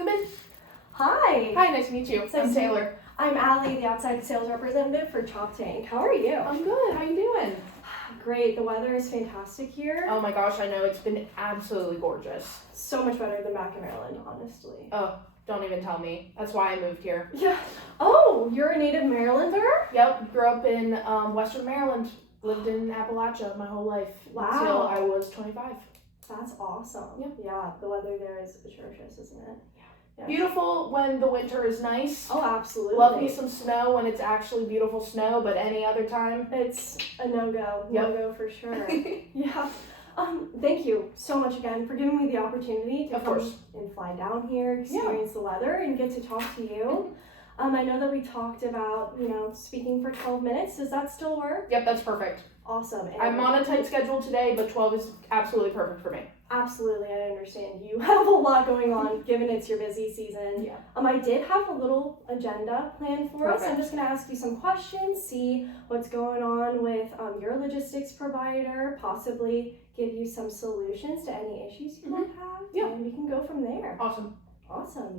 Come in. Hi. Hi, nice to meet you. I'm Taylor. I'm Allie, the outside sales representative for Chop Tank. How are you? I'm good. How you doing? Great. The weather is fantastic here. Oh my gosh, I know. It's been absolutely gorgeous. So much better than back in Maryland, honestly. Oh, don't even tell me. That's why I moved here. Yeah. Oh, you're a native Marylander? Yep, grew up in Western Maryland. Lived in Appalachia my whole life. Wow. Until I was 25. That's awesome. Yep. Yeah, the weather there is atrocious, isn't it? Yeah. Beautiful when the winter is nice. Oh, absolutely. Love me some snow when it's actually beautiful snow, but any other time, it's a no-go. Yep. No-go for sure. Yeah. Thank you so much again for giving me the opportunity to come and fly down here, experience the weather, and get to talk to you. I know that we talked about, speaking for 12 minutes. Does that still work? Yep, that's perfect. Awesome. And I'm on a tight schedule today, but 12 is absolutely perfect for me. Absolutely, I understand. You have a lot going on, given it's your busy season. Yeah. I did have a little agenda planned for us. I'm just going to ask you some questions, see what's going on with your logistics provider, possibly give you some solutions to any issues you might have, and we can go from there. Awesome,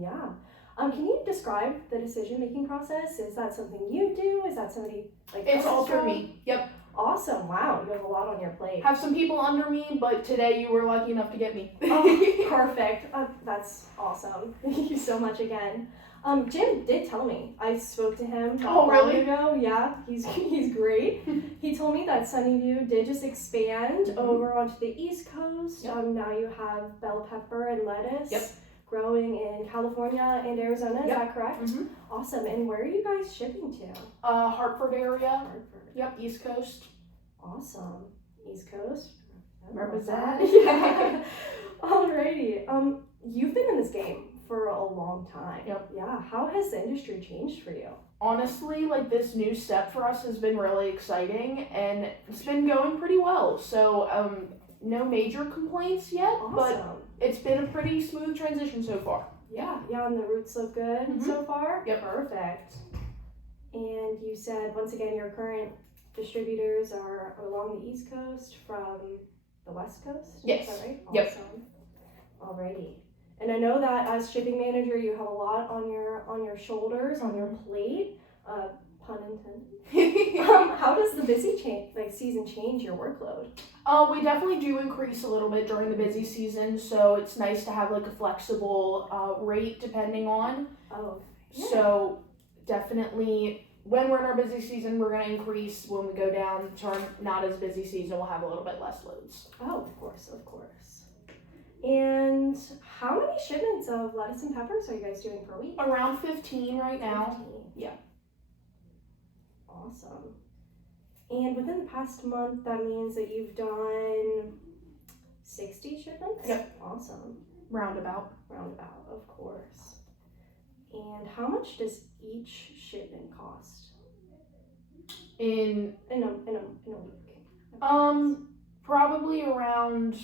yeah. Can you describe the decision-making process? Is that something you do? Is that somebody It's all for me. Yep. Awesome. Wow, you have a lot on your plate. Have some people under me, but today you were lucky enough to get me. Oh, perfect. That's awesome. Thank you so much again. Jim did tell me. I spoke to him not long ago. Yeah, he's great. He told me that Sunnyview did just expand over onto the East Coast. Yep. Now you have bell pepper and lettuce. Yep. Growing in California and Arizona, is that correct? Mm-hmm. Awesome. And where are you guys shipping to? Hartford area. Hartford. Yep, East Coast. Awesome. East Coast. Represent. Yeah. Alrighty. You've been in this game for a long time. Yep. Yeah. How has the industry changed for you? Honestly, this new step for us has been really exciting, and it's been going pretty well. So, no major complaints yet, but it's been a pretty smooth transition so far. Yeah, and the roots look good so far? Yep. Perfect. And you said, once again, your current distributors are along the East Coast from the West Coast? Yes. Is that right? Yep. Awesome. Alrighty. And I know that as shipping manager, you have a lot on your shoulders, on your plate, pun intended. How does the busy season change your workload? We definitely do increase a little bit during the busy season, so it's nice to have a flexible rate depending on. Oh, yeah. So definitely when we're in our busy season, we're going to increase. When we go down to our not as busy season, we'll have a little bit less loads. Oh, of course. And how many shipments of lettuce and peppers are you guys doing per week? Around 15 right now. 15. Yeah. Awesome. And within the past month, that means that you've done 60 shipments? Yep. Awesome. Roundabout, of course. And how much does each shipment cost? In a week? Probably around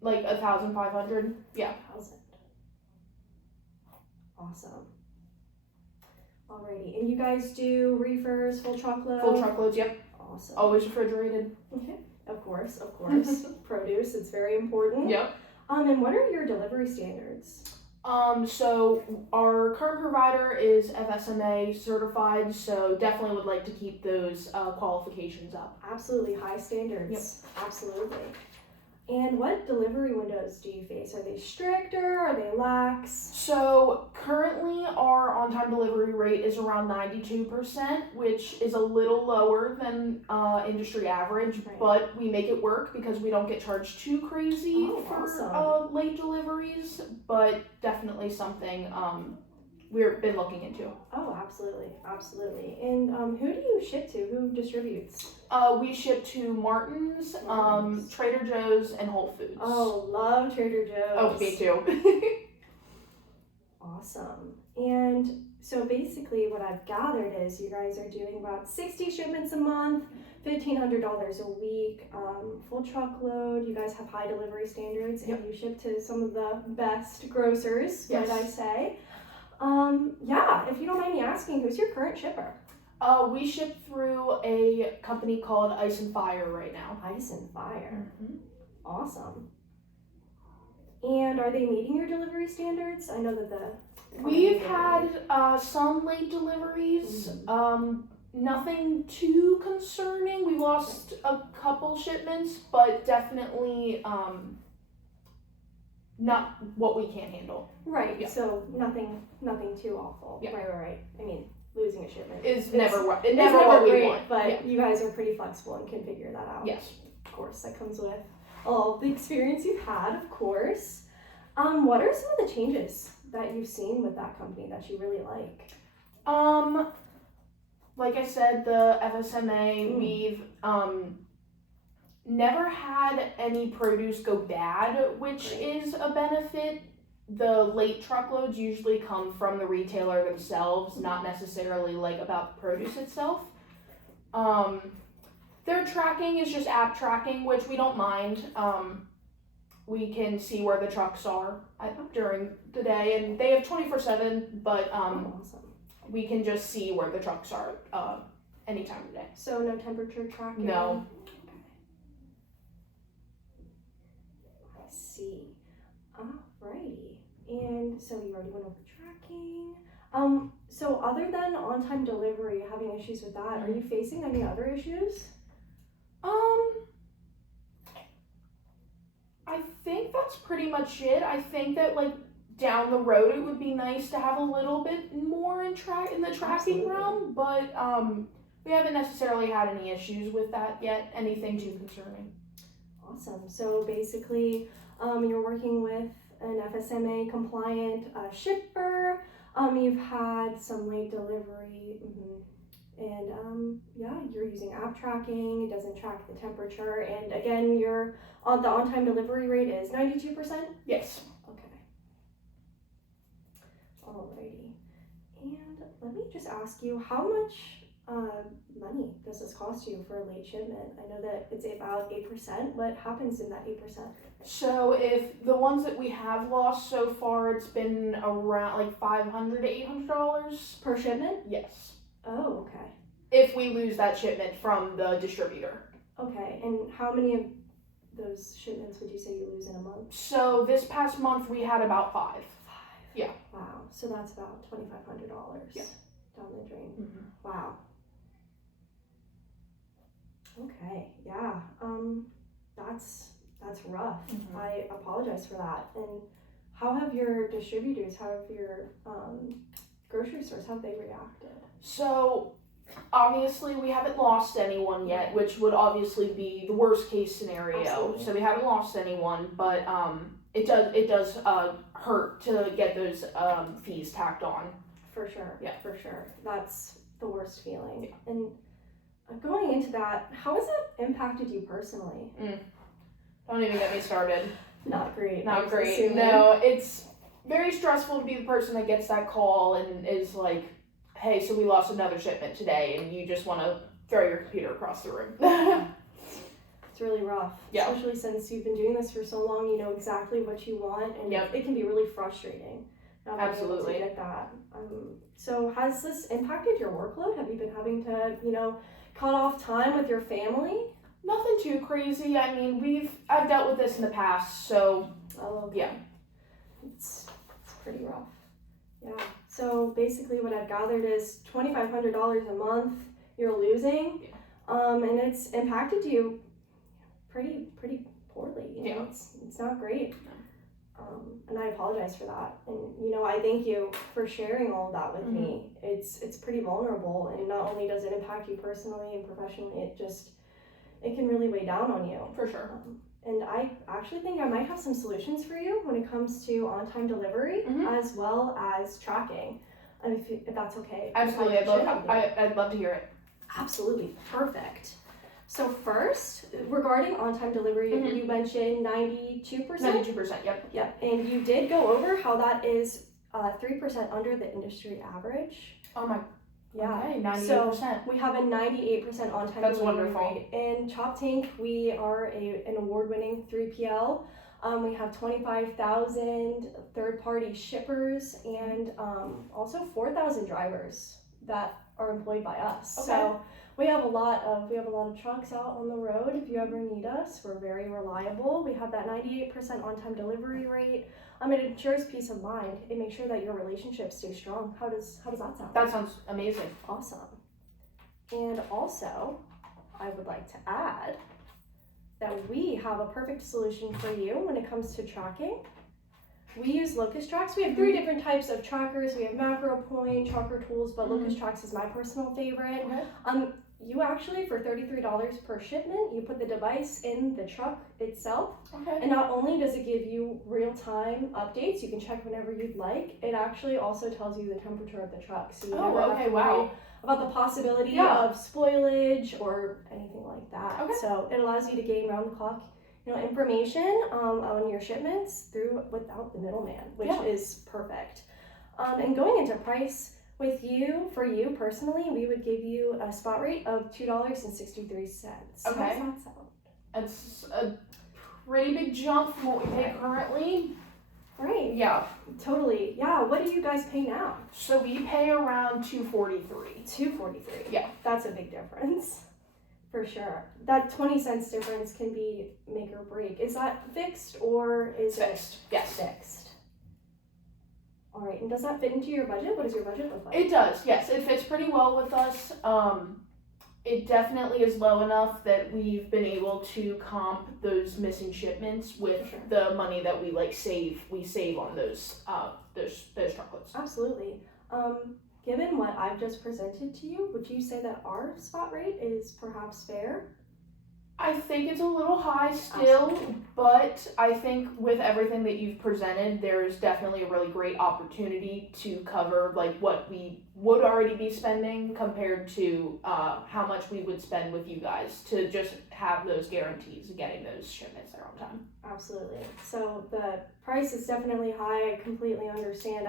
1,500. Yeah. 1,000. Awesome. Alrighty. And you guys do reefers, full truckload? Full truckloads, yep. Awesome. Always refrigerated. Okay. Of course. Produce, it's very important. Yep. And what are your delivery standards? So our current provider is FSMA certified, so definitely would like to keep those qualifications up. Absolutely, high standards. Yep. Absolutely. And what delivery windows do you face? Are they stricter? Are they lax? So currently our on-time delivery rate is around 92%, which is a little lower than industry average, but we make it work because we don't get charged too crazy for late deliveries, but definitely something we've been looking into. Oh, absolutely. And who do you ship to? Who distributes? We ship to Martin's, Trader Joe's, and Whole Foods. Oh, love Trader Joe's. Oh, me too. Awesome. And so basically what I've gathered is you guys are doing about 60 shipments a month, $1,500 a week, full truckload. You guys have high delivery standards, and you ship to some of the best grocers, might I say. If you don't mind me asking, who's your current shipper? We ship through a company called Ice and Fire right now. Ice and Fire. Mm-hmm. Awesome. And are they meeting your delivery standards? I know that the We've had some late deliveries. Nothing too concerning. We lost a couple shipments, but definitely not what we can't handle. Right. Yeah. So nothing too awful. Yeah. Right. I mean, losing a shipment Is never what it's what we great, want. but you guys are pretty flexible and can figure that out. Yes. Of course, that comes with all the experience you've had, of course. What are some of the changes that you've seen with that company that you really like? Like I said, the FSMA, we've never had any produce go bad, which is a benefit. The late truckloads usually come from the retailer themselves, not necessarily like about the produce itself. Their tracking is just app tracking, which we don't mind. We can see where the trucks are during the day, and they have 24/7, but Awesome. we can just see where the trucks are any time of day. So no temperature tracking? No. I see. Alrighty. And so you already went over tracking. So other than on-time delivery, having issues with that, are you facing any other issues? I think that's pretty much it. I think that like down the road it would be nice to have a little bit more in the tracking Absolutely. realm, but we haven't necessarily had any issues with that yet. Anything too concerning. Awesome. So basically, you're working with an FSMA compliant shipper. You've had some late delivery, and yeah, you're using app tracking. It doesn't track the temperature, and again, the on-time delivery rate is 92%. Yes. Okay. Alrighty. And let me just ask you, how much money does this cost you for a late shipment? I know that it's about 8%. What happens in that 8%? So if the ones that we have lost so far, it's been around like $500 to $800 Per shipment? Yes. Oh, okay. If we lose that shipment from the distributor. Okay, and how many of those shipments would you say you lose in a month? So this past month we had about 5. 5. Yeah. Wow. So that's about $2,500 down the drain. Mm-hmm. Wow. Okay. Yeah. That's rough. Mm-hmm. I apologize for that. And how have your distributors, how have your grocery stores, how have they reacted? So obviously we haven't lost anyone yet, which would obviously be the worst case scenario. Absolutely. So we haven't lost anyone, but it does hurt to get those fees tacked on. For sure. Yeah. For sure. That's the worst feeling. Yeah. And going into that, how has that impacted you personally? Don't even get me started. Not great. Not I'm great. assuming. No, it's very stressful to be the person that gets that call and is like, hey, so we lost another shipment today, and you just want to throw your computer across the room. It's really rough. Yeah. Especially since you've been doing this for so long, you know exactly what you want, and it can be really frustrating. Not being Absolutely. able to get that. So has this impacted your workload? Have you been having to, cut off time with your family? Nothing too crazy. I mean, I've dealt with this in the past, so yeah. It's pretty rough. Yeah. So basically what I've gathered is $2,500 a month you're losing. And it's impacted you pretty poorly. Yeah. It's not great. And I apologize for that. And I thank you for sharing all of that with me. It's pretty vulnerable, and not only does it impact you personally and professionally, it can really weigh down on you. For sure. And I actually think I might have some solutions for you when it comes to on-time delivery as well as tracking, if that's okay. Absolutely. I'd love to hear it. Absolutely. Perfect. So first, regarding on-time delivery, you mentioned 92%? 92%, yep. Yep. And you did go over how that is 3% under the industry average. Oh my. Yeah. Okay, 98%. So we have a 98% on-time That's delivery wonderful. rate. In Chop Tank, we are an award-winning 3PL. We have 25,000 third-party shippers and also 4,000 drivers that are employed by us. Okay. So we have a lot of trucks out on the road. If you ever need us, we're very reliable. We have that 98% on-time delivery rate. It ensures peace of mind. It makes sure that your relationship stays strong. How does that sound? That sounds amazing. Awesome. And also, I would like to add that we have a perfect solution for you when it comes to tracking. We use Locust Tracks. We have 3 different types of trackers. We have Macro Point, Tracker Tools, but Locust Tracks is my personal favorite. Okay. You actually, for $33 per shipment, you put the device in the truck itself. Okay. And not only does it give you real-time updates, you can check whenever you'd like, it actually also tells you the temperature of the truck. So you never have to worry about the possibility of spoilage or anything like that. Okay. So it allows you to gain round-the-clock information on your shipments without the middleman, which is perfect. And going into price, for you personally, we would give you a spot rate of $2.63. Okay. How does that sound? It's a pretty big jump from what we pay currently. Right. Yeah. Totally. Yeah. What do you guys pay now? So we pay around $2.43. $2.43. Yeah. That's a big difference. For sure. That 20 cents difference can be make or break. Is that fixed or is Fixed. it Yes. fixed? All right. And does that fit into your budget? What does your budget look like? It does. Yes, it fits pretty well with us. It definitely is low enough that we've been able to comp those missing shipments with For sure. the money that we save on those truckloads. Absolutely. Given what I've just presented to you, would you say that our spot rate is perhaps fair? I think it's a little high still, Absolutely. but I think with everything that you've presented, there's definitely a really great opportunity to cover what we would already be spending compared to how much we would spend with you guys to just have those guarantees of getting those shipments there on time. Absolutely. So the price is definitely high. I completely understand.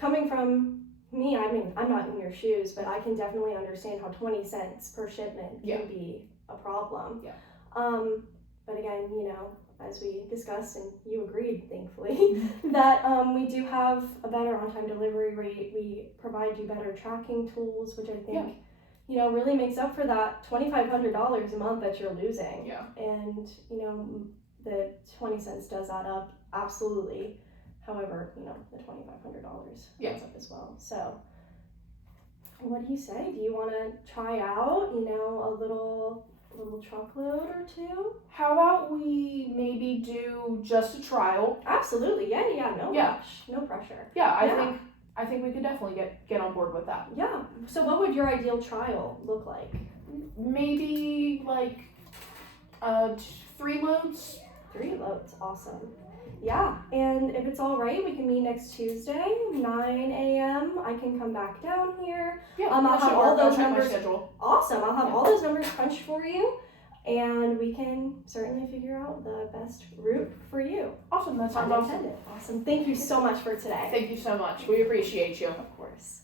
Coming from me, I'm not in your shoes, but I can definitely understand how 20 cents per shipment can be a problem. Yeah. But again, as we discussed and you agreed, thankfully, that we do have a better on-time delivery rate. We provide you better tracking tools, which I think, really makes up for that $2,500 a month that you're losing. Yeah. And, the 20 cents does add up, absolutely. However, the $2,500 adds up as well. So what do you say? Do you want to try out, a little truckload or two? How about we maybe do just a trial? Absolutely. Yeah. No rush. No pressure. Yeah, I think we could definitely get on board with that. Yeah. So what would your ideal trial look like? Maybe 3 loads. 3 loads. Awesome. Yeah, and if it's all right, we can meet next Tuesday, 9 a.m. I can come back down here. Yeah, I'll have all those numbers. Schedule. Awesome. I'll have all those numbers crunched for you, and we can certainly figure out the best route for you. Awesome. That sounds awesome. Awesome. Thank you so much for today. Thank you so much. We appreciate you. Of course.